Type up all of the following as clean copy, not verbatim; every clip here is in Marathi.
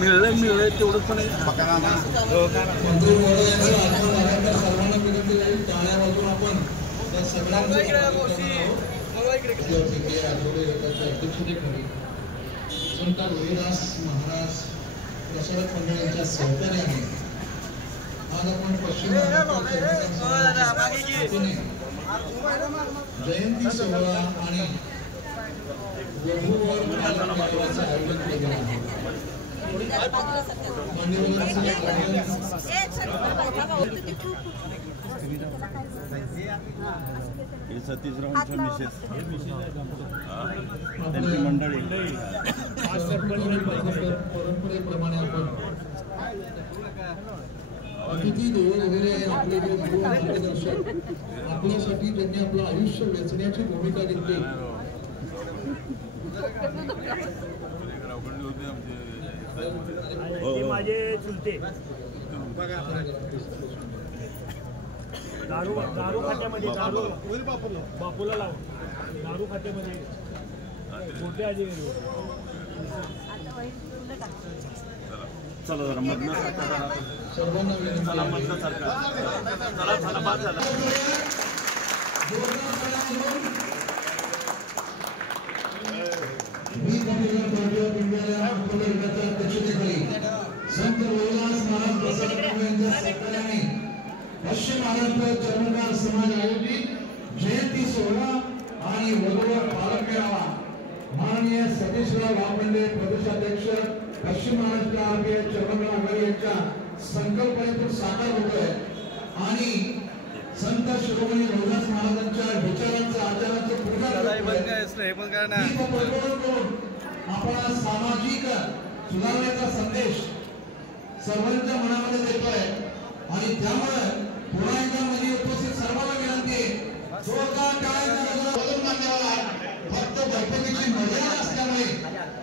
मिळलंय तेवढंच पण संत रोहिदास महाराज प्रसारक मंडळाच्या सहकार्याने आज आपण पश्चिम जयंती सोहळा आणि वधूवर मेळाव्याचं आयोजन केलेलं आहे. सतीशरावांच्या मिसेस त्यांची मंडळी परंपरेप्रमाणे आपण अतिथी देवो वगैरे आपले जे गुरु मार्गदर्शक आपल्यासाठी त्यांनी आपलं आयुष्य वेचण्याची भूमिका घेतली. माझे चुलते दारू खात्यामध्ये बापूला लाव दारू खात्यामध्ये मोठे आजी चला जरा मधनं सर्वांना चला मधनं सारखा चला बाद झाला. संत रोहिदास महाराज प्रसारक मंडळाच्या सहकार्याने पश्चिम महाराष्ट्र चर्मकार समाज आयोजित जयंती सोहळा आणि वधूवर पालक मेळावा माननीय सतीशराव वाघमंडे प्रदेशाध्यक्ष पश्चिम महाराष्ट्र आरोग्य चर्मकार आघाडी यांच्या संकल्पनेतून साकार होतोय आणि संत शिरोमणी रोहिदास महाराजांच्या विचारांचं आचारांचं आपण सामाजिक सुधारणेचा संदेश सर्वांच्या मनामध्ये देतोय आणि त्यामुळे पुन्हा एकदा मध्ये उपस्थित सर्वांना विनंती आहे फक्त बैठकीची मर्यादा असल्यामुळे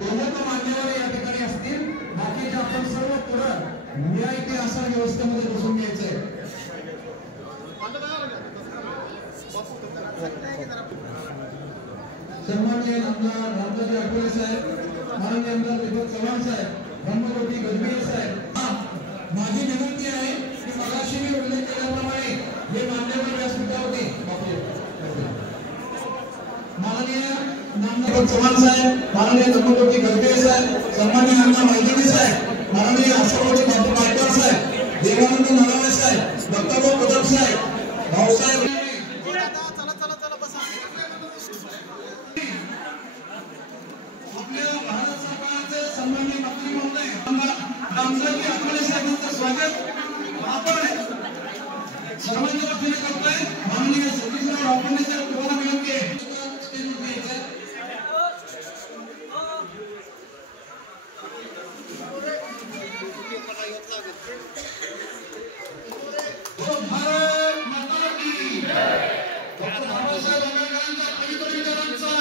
दोघं मान्यवर या ठिकाणी असतील, बाकीचे आपण सर्व पुढं न्यायिक आसन व्यवस्थेमध्ये बसून घ्यायचंय. सन्माननीय आमदार रामदासजी आठवले साहेब, माननीय आमदार दीपक चव्हाण साहेब, ब्रह्मज्योती गजबीर साहेब, माझी विनंती आहे की मगाशी मी उल्लेख केल्याप्रमाणे हे मान्यवर व्यासपीठावरती माननीय नामदार चव्हाण साहेब, माननीय ब्रह्मज्योती गजबीर साहेब, सन्माननीय आमदार मैदानी साहेब, माननीय अशोकजी पाटकर साहेब, देवानंद नळवणे साहेब, दत्ताभाऊ कदम साहेब, भाऊसाहेब सन्माननीय मंत्री महोदय रामदासजी आठवले साहेबांचं स्वागत आपण सर्वांच्या वतीने करतोय. माननीय सतीशराव वाघमंडे साहेब तुम्हाला विनंती आहे. भारत माता की डॉक्टर बाबासाहेब आंबेडकरांच्या पवित्र विचारांचा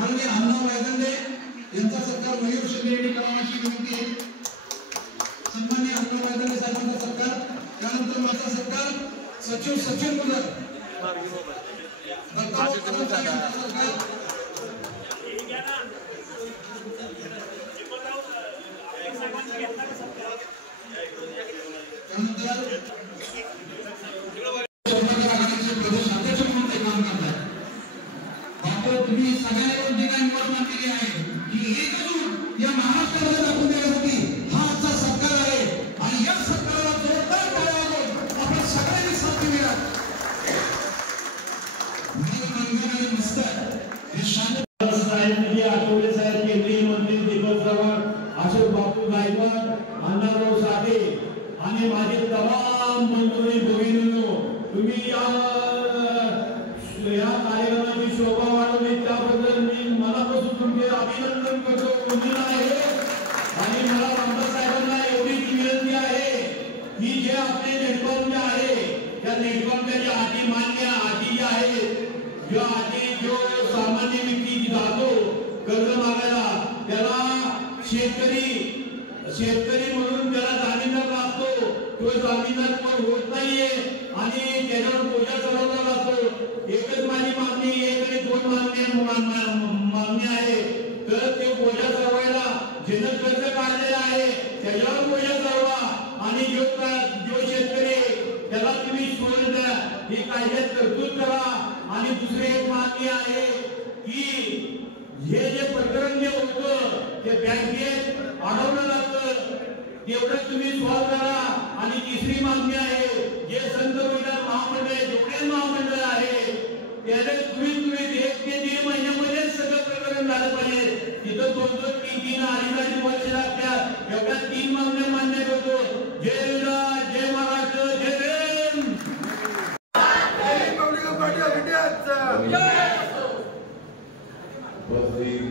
माननीय अण्णा वायगंडे यांचा सत्कार मयूर शिंदे यांनी करावाची विनंती आहे. सन्माननीय अण्णा वायगंडे साहेबांचा सत्कार, त्यानंतर माझा सत्कार सचिन मुदर, तुम्ही सगळ्यांना जे काही निवडणूक केली आहे की एक अजून या महाराष्ट्राला दाखवून देण्यासाठी हा आजचा सत्कार आहे आणि या सत्काराला जोरदार टाळ्या वाजवून आपण सगळ्यांनी साथ देऊया. आठवले साहेब, केंद्रीय मंत्री दीपक चव्हाण, अशोक बापू गायकवाड, अण्णाभाऊ साठे आणि माझे तमाम मंत्री भगिनींनो, तुम्ही या कार्यक्रमाची शोभा वाढवली त्याबद्दल मी मनापासून तुमचे अभिनंदन करतो. आहे आणि मला रामदास साहेबांना एवढीच विनंती आहे की जे आपले नेटवर्क आहे त्या नेटवर्कच्या ज्या अटी मान्य अटी ज्या आहेत, ज्या अटी जो सामान्य व्यक्ती जातो कर्ज मागायला त्याला शेतकरी म्हणून त्याला जामीनदार लागतो. तो स्वामीनाथ पण होत नाहीये आणि त्याच्यावर बोजा चढवला जातो. एकच माझी मागणी, एक आणि दोन मागणी आहे. तर ते बोजा चढवायला ज्यानं कर्ज काढलेलं आहे त्याच्यावर बोजा चढवा आणि जो शेतकरी त्याला तुम्ही सोडून द्या, ही कायद्यात तरतूद करा. आणि दुसरी एक मागणी आहे की हे जे प्रकरण जे होतं ते बँकेत अडवलं जातं तेवढं तुम्ही सॉल्व्ह करा. आणि तिसरी मागणी आहे जे संत रोजगार महामंडळ जेवढे महामंडळ आहे त्याने तुम्ही 1 ते 1.5 महिन्यामध्ये सगळं प्रकरण झालं पाहिजे. तिथं 2-2, 3-3, 2.5 वर्ष लागतात. एवढ्या 3 मागण्या मान्य करतो. जय विराज, जय महाराष्ट्र, जय भीम.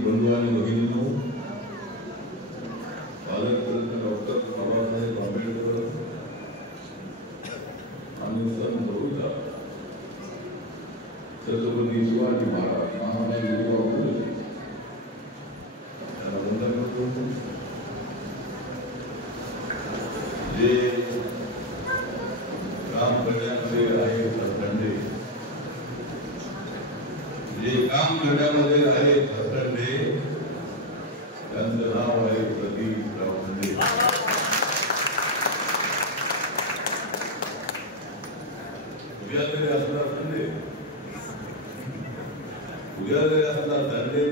बंधू आणि भगिनींनो, डॉक्टर बाबासाहेब आंबेडकर आणि संत रोहिदास छत्रपती शिवाजी महाराज महाराज त्यांना वंदन करतो. जे काम करण्यामध्ये आहे सत्तंडे, जे काम करण्यामध्ये आहे सत्तंडे, त्यांचं नाव आहे प्रदीप रावंडे. उद्या जरी असणार संडे, उद्या जरी असणार संडे,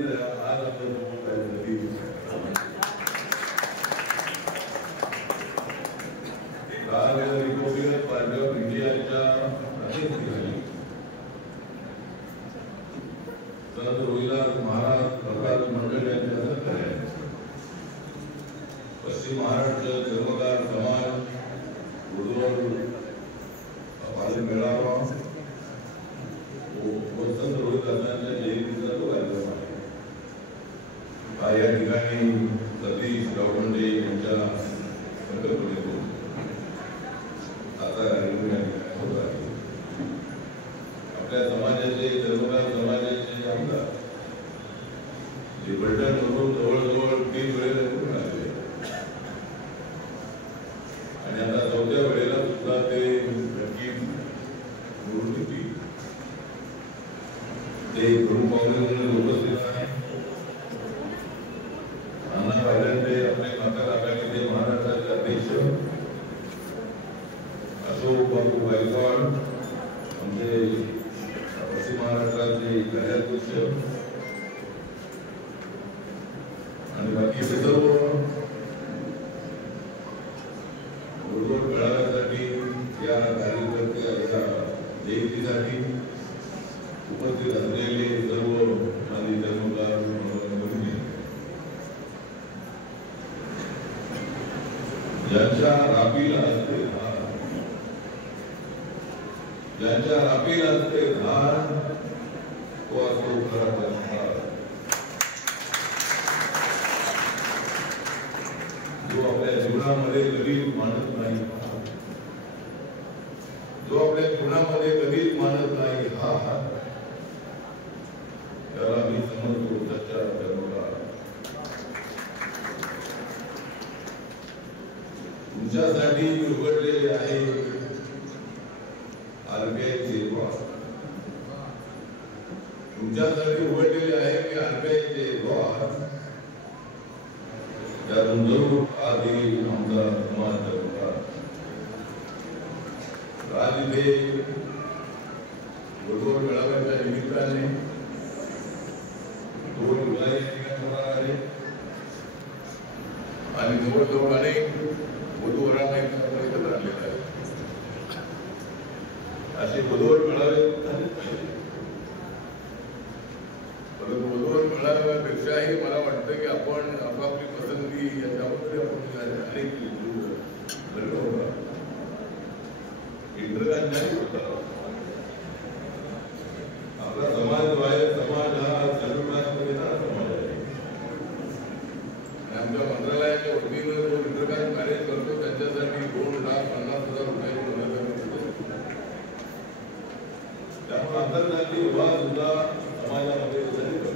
आज आपण प्रदीप रिपब्लिकन पार्टी ऑफ इंडियाच्या अध्यक्षतेखाली संत रोहिदास महाराज प्रसाद मंडळ यांच्या सहकार्याने पश्चिम महाराष्ट्र धर्मकार समाज मेळावा संत रोहिदासांच्या जयंतीचा तो कार्यक्रम आहे. हा या ठिकाणी सतीश गावंडे यांच्या संकल्पनेतून आता होत आहे. आपल्या समाजाचे धर्मकार समाजाचे आमदार जे बलटण मधून जवळजवळ 3 वेळेला निवडून आले आणि आता 4थ्या वेळेला सुद्धा ते नक्की निवडून येतील. ते प्रमुख काँग्रेसमध्ये उपस्थित आहे. अण्णा पायलटे आपले माता आघाडीचे महाराष्ट्राचे अध्यक्ष, अशोक बाबू गायकवाड म्हणजे पश्चिम महाराष्ट्राचे कार्याध्यक्ष आणि बाकी सर्व बरोबर मेळाव्यासाठी या कार्यकर्ते या जयंतीसाठी उपस्थित असलेले सर्व माजी धर्मकार भगिनी, ज्यांच्या रापीला असते ज्यांच्या रापीला असते धार तो असतो घरात असणार. जो आपल्या जीवनामध्ये कधीच मानत नाही, जो आपल्या जीवनामध्ये कधीच मानत नाही, हा त्याला मी समजतो सच्चा धर्मकार. तुमच्यासाठी उघडलेले आहे आरबीआयचे द्वार. तुमच्यासाठी उघडलेले आहे की आरबीआयचे द्वार. त्यातून जरूर आधी आमचा समाज धर्मकार आज इथे बरोबर मेळाव्याच्या निमित्ताने 2 जुलै या ठिकाणी होणार आहे आणि जवळजवळ अनेक वधूवरांना एकत्र आणलेलं आहे. असे वधूवर मेळावे झाले पाहिजे. परंतु वधूवर मेळाव्यापेक्षाही मला वाटतं की आपण आपापली पसंती याच्यामध्ये आपण अनेक इंटरव्ह्यू नाही होता. आपला समाज जो आहे, समाज हा सर्वराष्ट्रीय समाज आहे. आमच्या मंत्रालयाच्या वतीनं जो इंटरव्ह्यू मॅनेज करतो त्यांच्यासाठी 2,50,000 रुपयाची मदत करतो. त्यामुळे आंतरराष्ट्रीय विवाह सुद्धा समाजामध्ये करतो.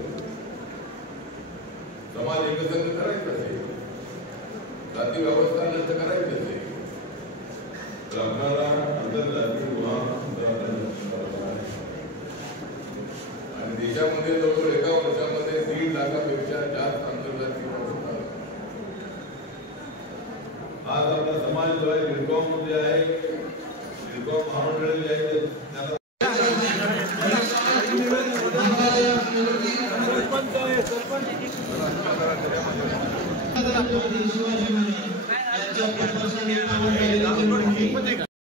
समाज एकसंघ करायचा असेल, जाती व्यवस्था नष्ट करायची असेल तर आपल्याला आंतरराष्ट्रीय गुन्हा आणि देशामध्ये जवळजवळ एका वर्षामध्ये 3 लाखापेक्षा जास्त आंतरराष्ट्रीय गुन्हा. आज आपला समाज जो आहे बिलकॉम मध्ये आहे, बिलकॉम महामंडळ जे आहे त्याला शिवाजी महाराज यांच्या